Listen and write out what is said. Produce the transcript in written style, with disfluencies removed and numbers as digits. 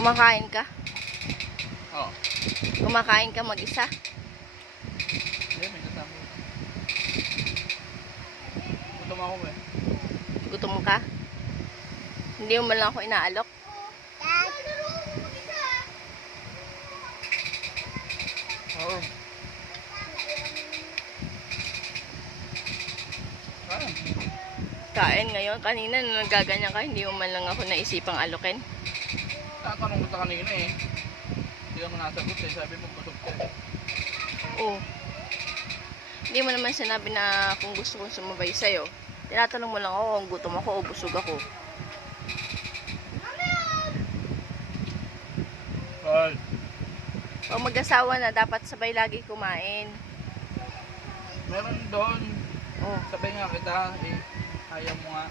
Kumakain ka? Oo. Kumakain ka mag-isa? Hindi, may kasama. Gutom ako eh. Gutom ka? Hindi mo man lang ako inaalok? Oo. Kain. Kain ngayon. Kanina nung nagaganyan ka, hindi mo man lang ako naisipang alokin. Tatanong kita kanina eh. Hindi ka mo nasagot eh. Sabi mo busog ka eh. Oo. Hindi mo naman sinabi na kung gusto kong sumabay sa'yo. Tinatanong mo lang ako kung gutom ako o busog ako. Ay. Pag mag-asawa na, dapat sabay lagi kumain. Meron doon. Oh. Sabay nga kita eh. Ayaw mo nga.